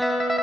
ส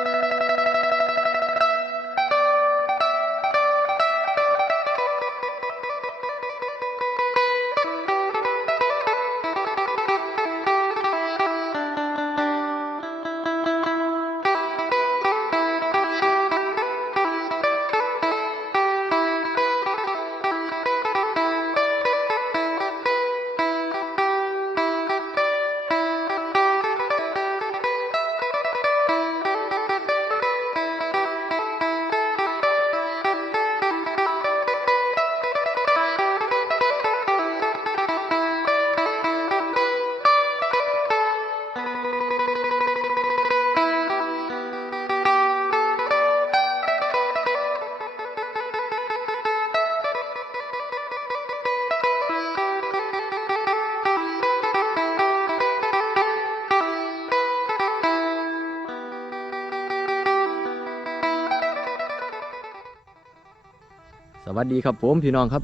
วัสดีครับผมพี่น้องครับ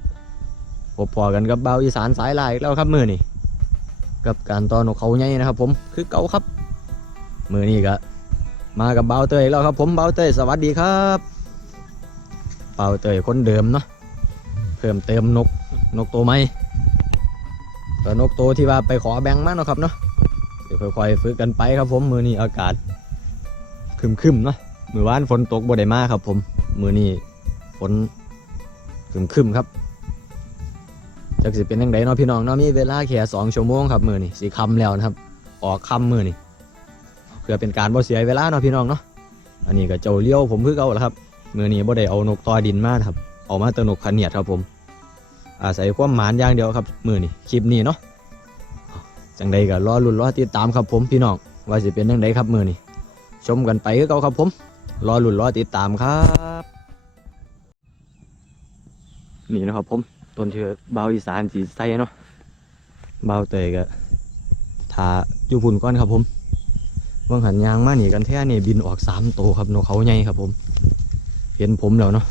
พบพอกันกับเบาอีสานสายลายแล้วครับมือนี่กับการตอนของเขาใหญ่นะครับ ผมคือเก่าครับ มือนี่ก็มากับเบาเตยอีกแล้วครับ ผมเบาเตยสวัสดีครับเบาเตยคนเดิมเนาะเพิ่มเติมนกนกตัวใหม่ตัวนกตัวที่ว่าไปขอแบ่งมาเนาะครับเนาะเดี๋ยวค่อยๆฝึกกันไปครับ ผมมือนี้อากาศคึมๆเนาะมือวานฝนตกบ่ได้มากครับ ผมมือนี้ฝน คึมคึมครับจักสิเป็นยังไงเนาะพี่น้องเนาะมีเวลาแค่สองชั่วโมงครับมือนี่สีคำแล้วนะครับ ออกคำมือนี่เพื่อเป็นการบ่เสียเวลาเนาะพี่น้องเนาะอันนี้ก็เจ้าเลี้ยวผมคือเก่าแล้วครับมือนี้บ่ได้เอานกตอดินมานะครับเอามาแตนกขันเนียดครับผม อาศัยความหมานอย่างเดียวครับ มือนี่คลิปนี้เนาะจังใดก็รอลุ้นรอติดตามครับผมพี่น้องว่าสิเป็นยังไงครับมือนี่ชมกันไปคือเก่าครับผม รอลุ้นรอติดตามครับ นี่นะครับผมต้นเชือเบาอีสานสีใสเนาะเบาเตยก็ทาอยู่พุ่นก้อนครับผมว่างหันยางมาหนีกันแท้นี่บินออกสามโตวครับนกเขาใหญ่ครับผม เห็นผมแล้วเนาะ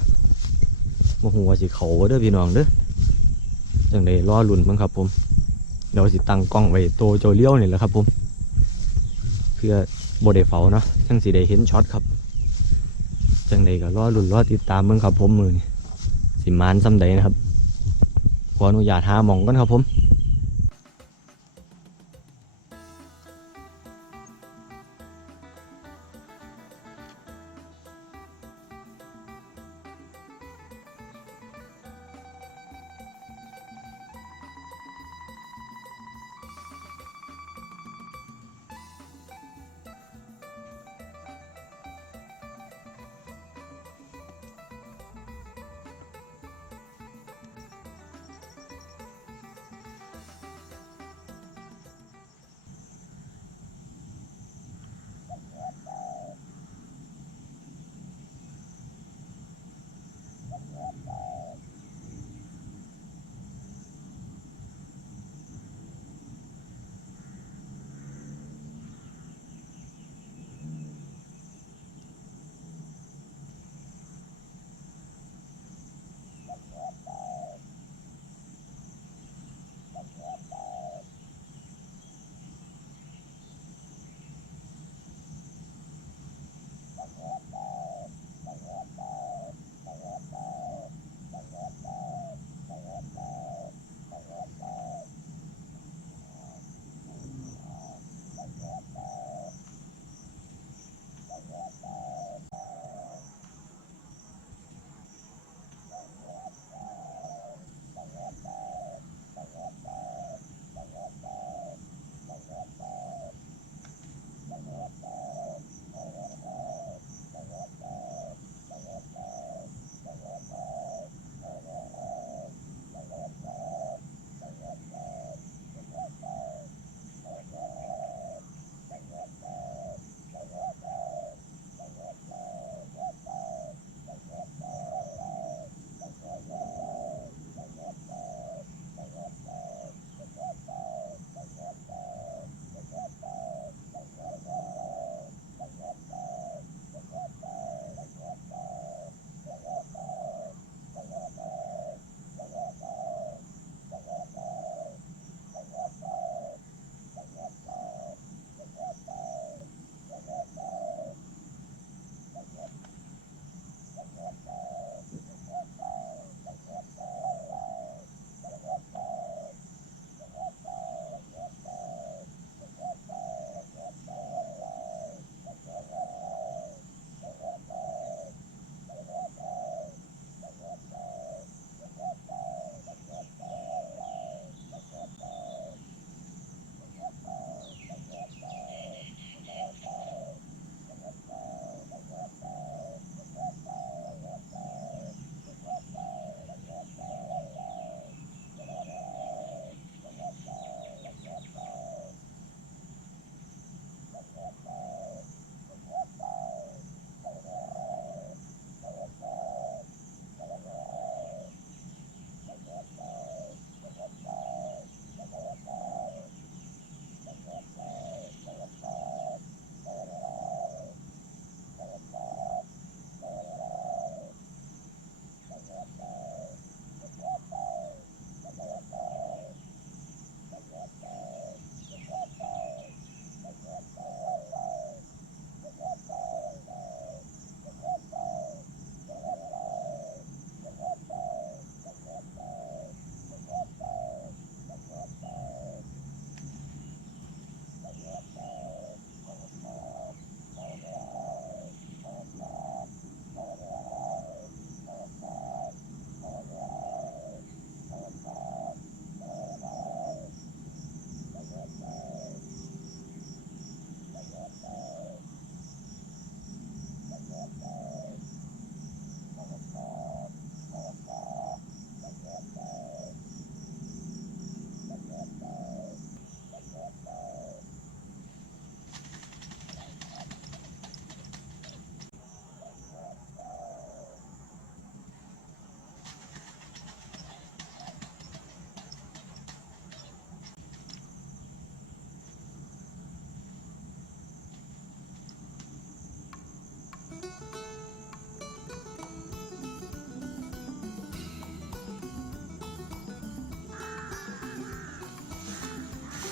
มโหว่าสิเขาเด้อพี่น้องเด้อจังได้รอลุ่นมั้งครับ ผมเดี๋ยวสิตั้งกล้องไว้โตวเจ้าเลี้ยวนี่แหละครับผม เพื่อโบได้เฝ้าเนาะจังสิได้เห็นช็อตครับจังได้ก็รอลุ่นรอติดตามเบิ่งครับผมมือนี่ สิมานซ้ำใดนะครับ ขออนุญาตหามองกันครับผม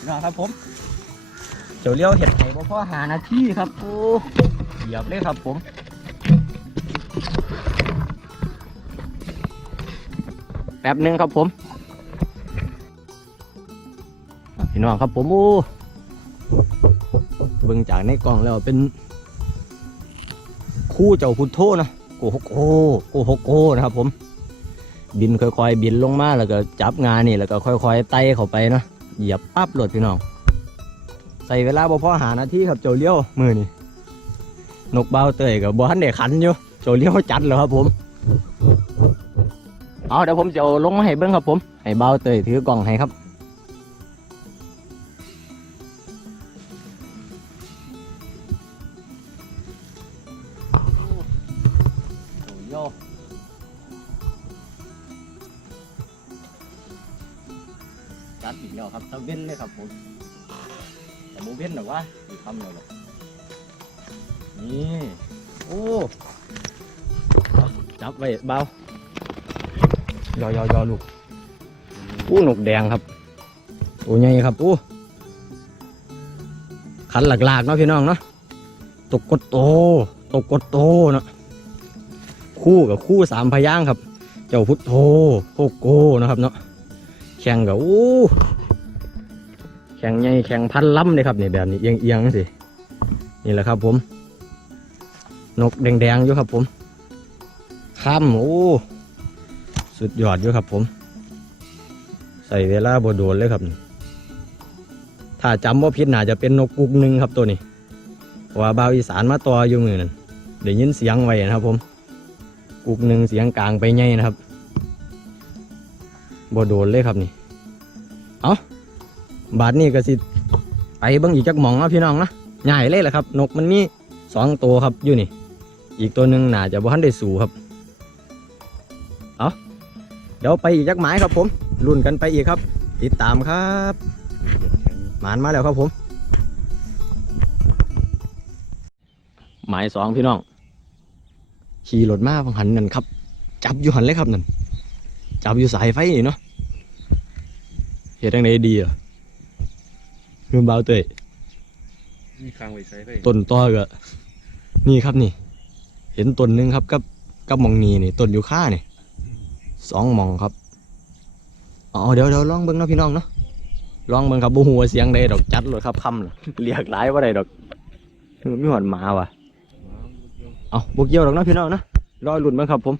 นะครับผมเจ้าเลี้ยวเห็ดไห่บ่พอหานาที่ครับโอ้เหยียบเลยครับผมแป๊บหนึงครับผมพี่น้องครับผมโอ้เบิ่งจากในกล่องแล้วเป็น คู่เจ้าพุทโธนะโกหกโกโกหกโกนะครับผม บินค่อยๆ บินลงมาแล้วก็จับงานนี่แล้วก็ค่อยๆไต่เข้าไปเนาะ เหยียบปั๊บโหลดพี่น้อง ใส่เวลาบ่พอหานาทีครับเจ้าเลี้ยวมือนี่นกเบาเตยกับบ่ทันได้ขันอยู่เจ้าเลี้ยวจัดเลยครับผมเอาเดี๋ยวผมจะลงมาให้เบิ้งครับผม ให้เบาเตยถือกล่องให้ครับ จับไว้เบายอยอยอลูกอู้หนกแดงครับตัวใหญ่ครับอู้ขันหลักๆเนาะพี่น้องเนาะตกกดโตตกกดโตเนาะคู่กับคู่สามพยางค์ครับ เจ้าพุทโธโคโกนะครับเนาะแข่งกับอู้แข่งใหญ่แข่งพันล้ำเลยครับนี่แบบนี้เอียงเอียงๆสินี่แหละครับผม นกแดงๆอยู่ครับผม ข้ามโอ้สุดยอดอยู่ครับผม ใส่เวลาบโดนเลยครับ ถ้าจำว่าพิษน่าจะเป็นนกกุกหนึ่งครับตัวนี้เพราะว่าบาวอีสานมาต่ออยู่มือนั่นเดี๋ยวยินเสียงไว้นะครับผมกุกหนึ่งเสียงกลางไปไงนะครับบโดนเลยครับนี่เอาบาทนี้ก็สิไปเบิ่งอีกจักหมองนะพี่น้องนะใหญ่เลยแหละครับ นกมันมีสองตัวครับอยู่นี่ อีกตัวหนึ่งน่าจะบ่ทันได้สู่ครับ เดี๋ยวไปอีกยักหมายครับผมรุ่นกันไปอีกครับ ติดตามครับหมานมาแล้วครับผม หมายสองพี่น้อง ขี่รถมาฟังหันนั่นครับ จับอยู่หันเลยครับนั่นจับอยู่สายไฟนี่เนาะเหตุยังไงดีอะคือเบาเตยมีคางไว้ใช้ไปต้นต้อก็นี่ครับนี่ เห็นต้นหนึ่งครับกับกับหมองนีนี่ต้นอยู่ค่านี่ สองมองครับอ๋อเดี๋ยวเดี๋ยวลองเบิ้งนะพี่น้องเนาะลองเบิ้งครับบูหัวเสียงใดดอกจัดเลยครับคำเลยเรียกหลายว่าใดดอกมีหอนหมาว่ะเอาบวกเยี่ยวดอกนะพี่น้องนะรอหลุดเบิ้งครับผม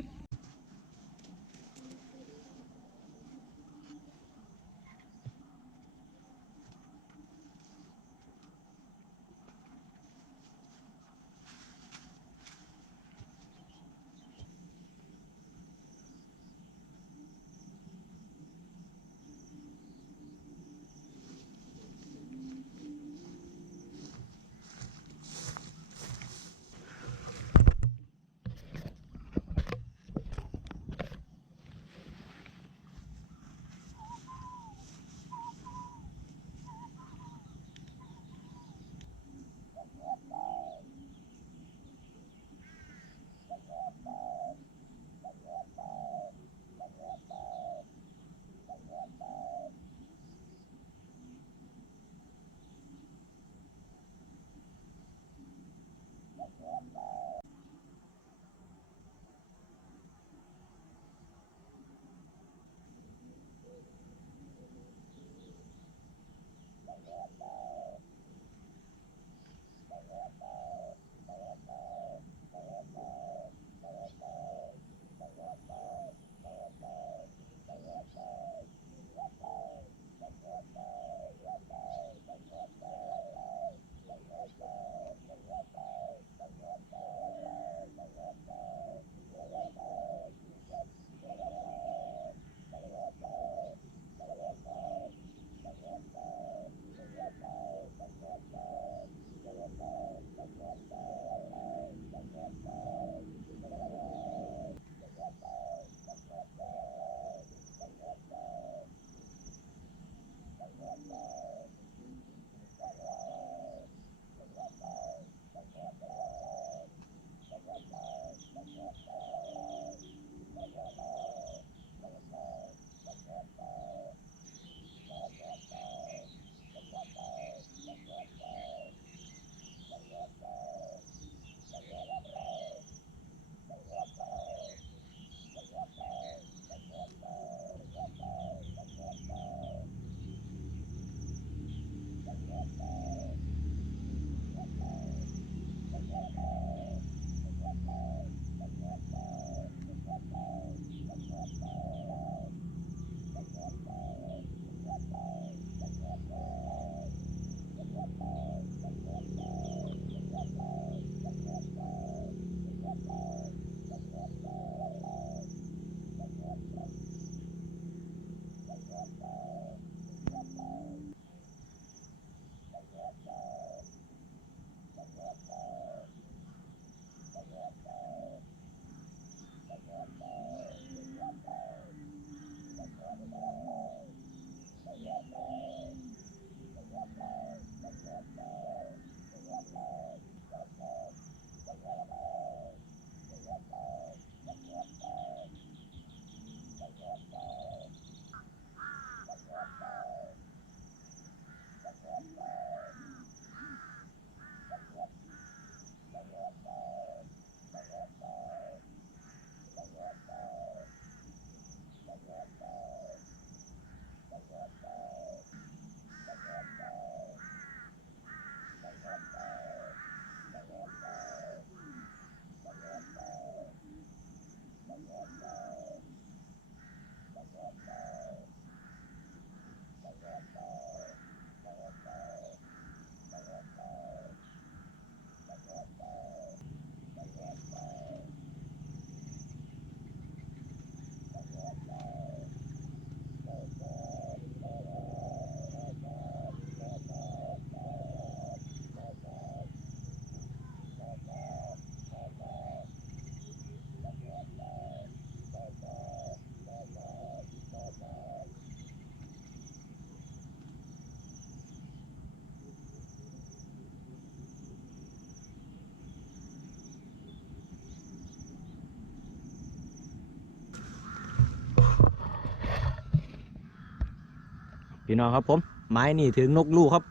พี่น้องครับผม ไม้นี่ถึงนกลูกครับ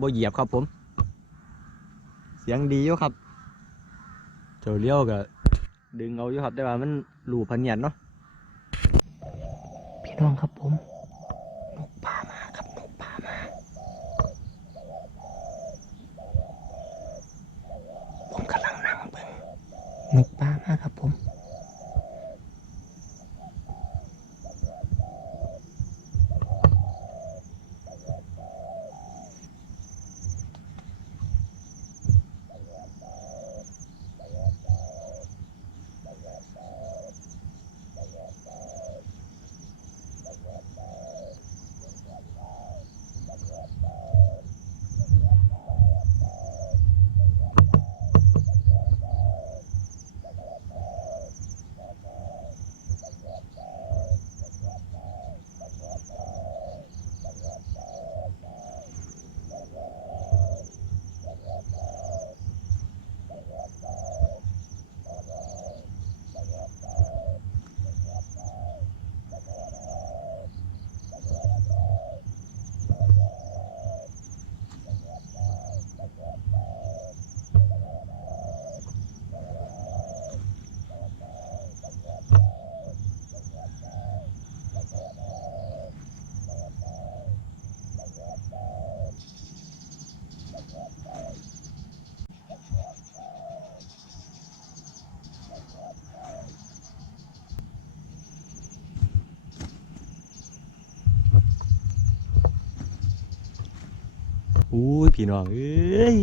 บ่เหยียบครับผม เสียงดีอยู่ครับเจ้าเลี้ยวก็ดึงเอาอยู่ครับแต่ว่ามันรูพันหยันเนาะพี่น้องครับผมนกป่ามาครับนกป่ามาผมกำลังนั่งเบิ่งนกป่ามาครับผม อุ้ยพี่น้องเอ้ย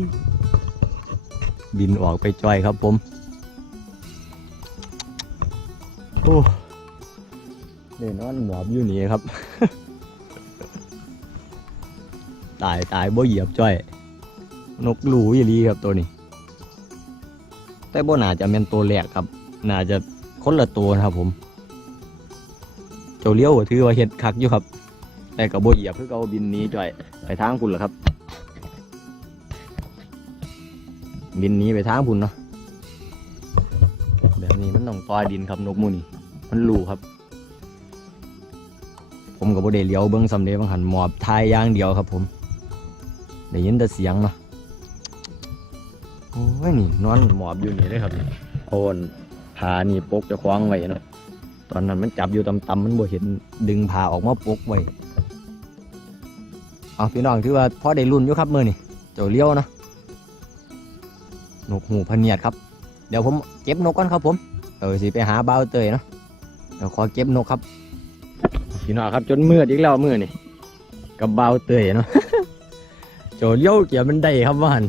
บินออกไปจอยครับผมโอ้เด่ยนอนหมอบอยู่นี่ครับ ตายตายบ่เหยียบจ้อย นกหลูอีหลีครับตัวนี้ แต่บ่น่าจะเป็นตัวแรกครับ น่าจะคนละตัวนะครับผม เจ้าเลี้ยวถือว่าเห็ดคักอยู่ครับ แต่กับบ่เหยียบคือเขาบินหนี้จ้อย ไปทางคุณเหรอครับ บินหนี้ไปทางพุ่นเนาะแบบนี้มันต้องต่อยดินครับนกมูนี่ มันรูครับ ผมกับบ่ได้เลียวเบิ้งสำเร็จบางหันหมอบทายย่างเดียวครับ ผมได้ยินแต่เสียงเนาะโอ้ยนี่นอนหมอบอยู่นี่เลยครับโอนผานี่ปกจะคว้างไว้เนาะตอนนั้นมันจับอยู่ต่ำๆมันบ่เห็นดึงผาออกมาปกไว้เอาพี่น้องถือว่าพอได้รุ่นอยู่ครับมือนี่เจ้าเลี้ยวเนาะ นกหูพะเนียดครับ เดี๋ยวผมเก็บนกก่อนครับผมเออสิไปหาเบ้าวเตยเนาะเดี๋ยวขอเก็บนกครับพี่น้องครับจนมืดอีกแล้วมือนี่กับเบ้าวเตยเนาะโจเลี้ยวเกี่ยวมันได้ครับว่าหัน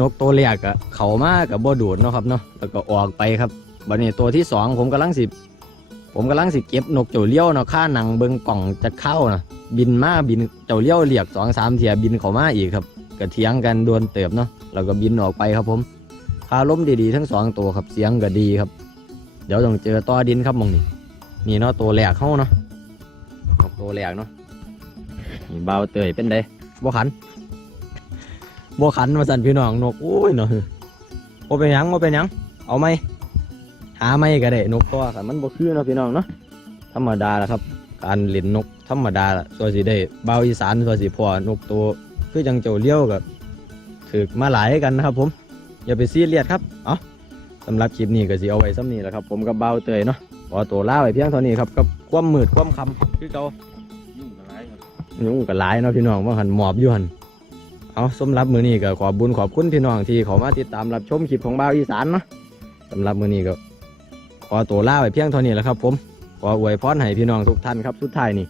นกตัวแรกอะเขามากับบ่ดูดเนาะครับเนาะแล้วก็ออกไปครับบัดนี้ตัวที่สองผมกำลังสิผมกำลังสิเก็บนกเจ้าเลี้ยวเนาะค่าหนังเบิงกล่องจะเข้านะบินมาบินเจ้าเลี้ยวเรียกสองสามเทียบินเขามาอีกครับ ก็เถียงกันดวลเติบเนาะแล้วก็บินออกไปครับผมพาล้มดีๆทั้งสองตัวครับเสียงก็ดีครับ เดี๋ยวต้องเจอต่อดินครับมองนี่นี่เนาะตัวแหลกเข้าเนาะตัวแหลกเนาะนี่เบาเตยเป็นไดบ่ขันบ่ขันมาสั่นพี่น้องนกโอ้ยเนาะบ่เป็นยังบ่เป็นยังเอาไหมหาไม่ก็ได้นกตัวค่ะมันบ่คือเนาะพี่น้องเนาะธรรมดาละครับ การเล่นนกธรรมดาละส่วนสิได้บ่าอีสานส่วนสิพอนกตัว คือจังเจ้าเลี้ยวกับถือมาหลายกันนะครับ ผม อย่าไปซีเรียสครับ เอาสำหรับคลิปนี้ก็สิเอาไว้ซ้ำนี้แหละครับ ผมกับเบาเตยเนาะขอตัวล่าไว้เพียงเท่านี้ครับกับความมืดความคำคือเก่ายุ่งอะไรครับยุ่งกับหลายเนาะพี่น้องว่าหันหมอบอยู่หันเอาสำหรับมือนี้ก็ขอบบุญขอบคุณพี่น้องที่เขามาติดตามรับชมคลิปของเบาอีสานเนาะสำหรับมือนี้ก็ขอตัวล่าไปเพียงเท่านี้แหละครับ ผมขออวยพรให้พี่น้องทุกท่านครับสุดท้ายนี่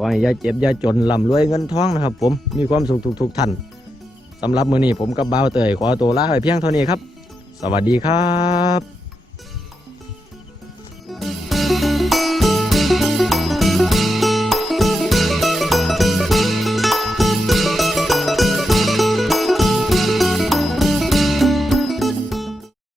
ขอให้อย่าเจ็บอย่าจนล่ำรวยเงินทองนะครับ ผมมีความสุขทุกๆท่านสำหรับมือนี้ผมกับบ่าวเตยขอตัวลาไปเพียงเท่านี้ครับ สวัสดีครับ